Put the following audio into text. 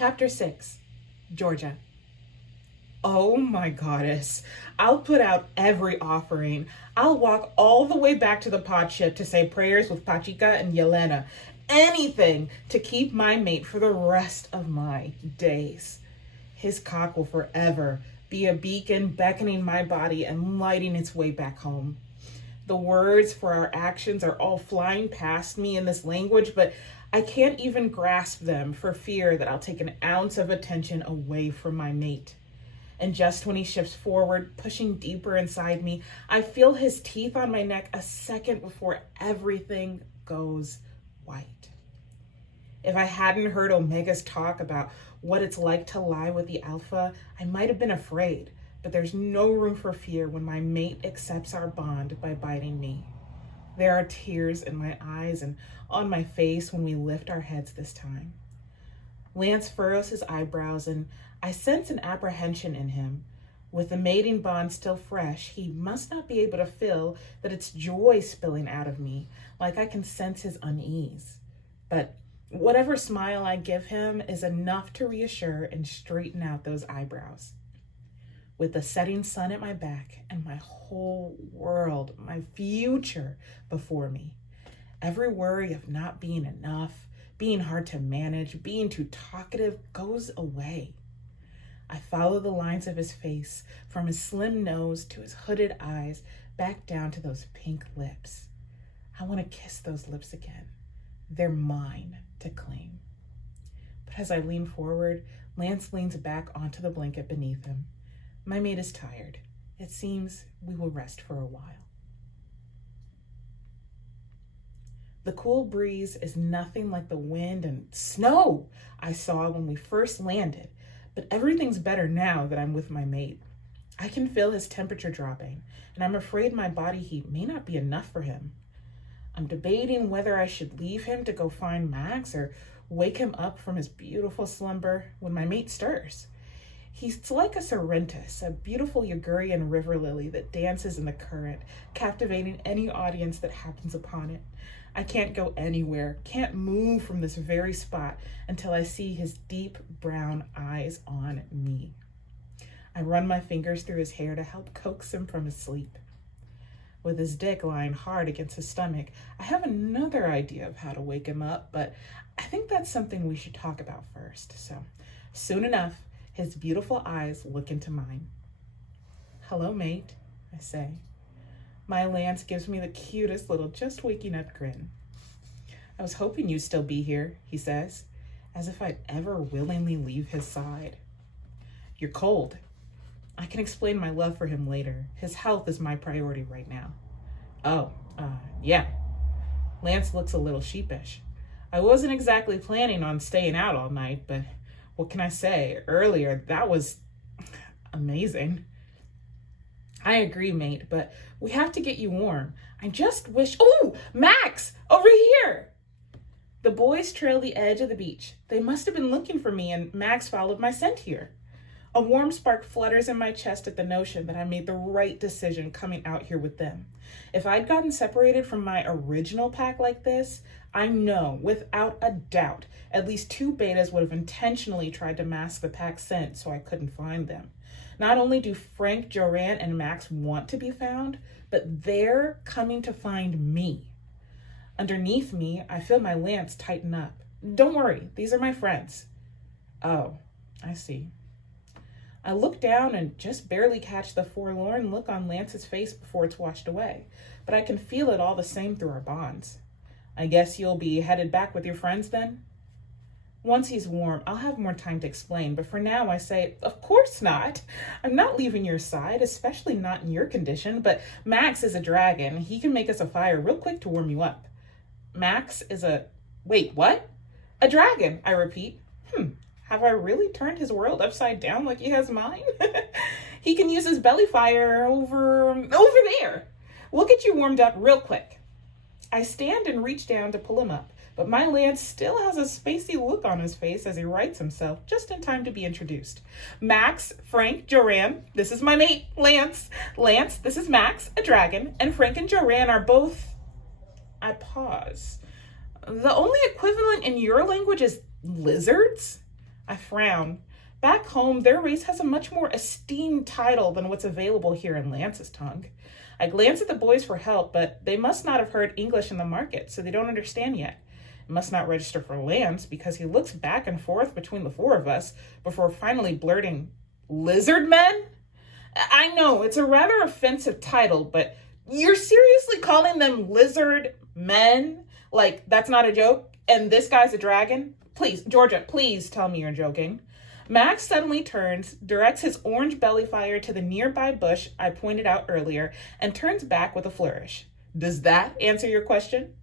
Chapter 6, Georgia. Oh my goddess. I'll put out every offering. I'll walk all the way back to the pod ship to say prayers with Pachika and Yelena. Anything to keep my mate for the rest of my days. His cock will forever be a beacon beckoning my body and lighting its way back home. The words for our actions are all flying past me in this language, but I can't even grasp them for fear that I'll take an ounce of attention away from my mate. And just when he shifts forward, pushing deeper inside me, I feel his teeth on my neck a second before everything goes white. If I hadn't heard Omega's talk about what it's like to lie with the Alpha, I might have been afraid, but there's no room for fear when my mate accepts our bond by biting me. There are tears in my eyes and on my face when we lift our heads this time. Lance furrows his eyebrows, and I sense an apprehension in him. With the mating bond still fresh, he must not be able to feel that it's joy spilling out of me, like I can sense his unease. But whatever smile I give him is enough to reassure and straighten out those eyebrows. With the setting sun at my back and my whole world, my future before me, every worry of not being enough, being hard to manage, being too talkative goes away. I follow the lines of his face, from his slim nose to his hooded eyes, back down to those pink lips. I want to kiss those lips again. They're mine to claim. But as I lean forward, Lance leans back onto the blanket beneath him. My mate is tired. It seems we will rest for a while. The cool breeze is nothing like the wind and snow I saw when we first landed, but everything's better now that I'm with my mate. I can feel his temperature dropping, and I'm afraid my body heat may not be enough for him. I'm debating whether I should leave him to go find Max or wake him up from his beautiful slumber when my mate stirs. He's like a Sorrentus, a beautiful Ligurian river lily that dances in the current, captivating any audience that happens upon it. I can't go anywhere, can't move from this very spot until I see his deep brown eyes on me. I run my fingers through his hair to help coax him from his sleep. With his dick lying hard against his stomach, I have another idea of how to wake him up, but I think that's something we should talk about first. So soon enough, his beautiful eyes look into mine. "Hello, mate," I say. My Lance gives me the cutest little just waking up grin. "I was hoping you'd still be here," he says, as if I'd ever willingly leave his side. "You're cold." I can explain my love for him later. His health is my priority right now. Yeah. Lance looks a little sheepish. I wasn't exactly planning on staying out all night, but what can I say? Earlier, that was amazing. I agree, mate, but we have to get you warm. I just wish... Oh, Max, over here! The boys trail the edge of the beach. They must have been looking for me, and Max followed my scent here. A warm spark flutters in my chest at the notion that I made the right decision coming out here with them. If I'd gotten separated from my original pack like this, I know, without a doubt, at least 2 betas would have intentionally tried to mask the pack's scent so I couldn't find them. Not only do Frank, Joran, and Max want to be found, but they're coming to find me. Underneath me, I feel my Lance tighten up. Don't worry, these are my friends. Oh, I see. I look down and just barely catch the forlorn look on Lance's face before it's washed away, but I can feel it all the same through our bonds. I guess you'll be headed back with your friends then? Once he's warm, I'll have more time to explain, but for now I say, of course not. I'm not leaving your side, especially not in your condition, but Max is a dragon. He can make us a fire real quick to warm you up. Max is a... Wait, what? A dragon, I repeat. Have I really turned his world upside down like he has mine? He can use his belly fire over there. We'll get you warmed up real quick. I stand and reach down to pull him up, but my Lance still has a spacey look on his face as he rights himself just in time to be introduced. Max, Frank, Joran, this is my mate, Lance. Lance, this is Max, a dragon, and Frank and Joran are both... I pause. The only equivalent in your language is lizards? I frown. Back home, their race has a much more esteemed title than what's available here in Lance's tongue. I glance at the boys for help, but they must not have heard English in the market, so they don't understand yet. It must not register for Lance because he looks back and forth between the four of us before finally blurting, "Lizard men?" I know, it's a rather offensive title, but you're seriously calling them lizard men? Like, that's not a joke? And this guy's a dragon? Please, Georgia, please tell me you're joking. Max suddenly turns, directs his orange belly fire to the nearby bush I pointed out earlier, and turns back with a flourish. Does that answer your question?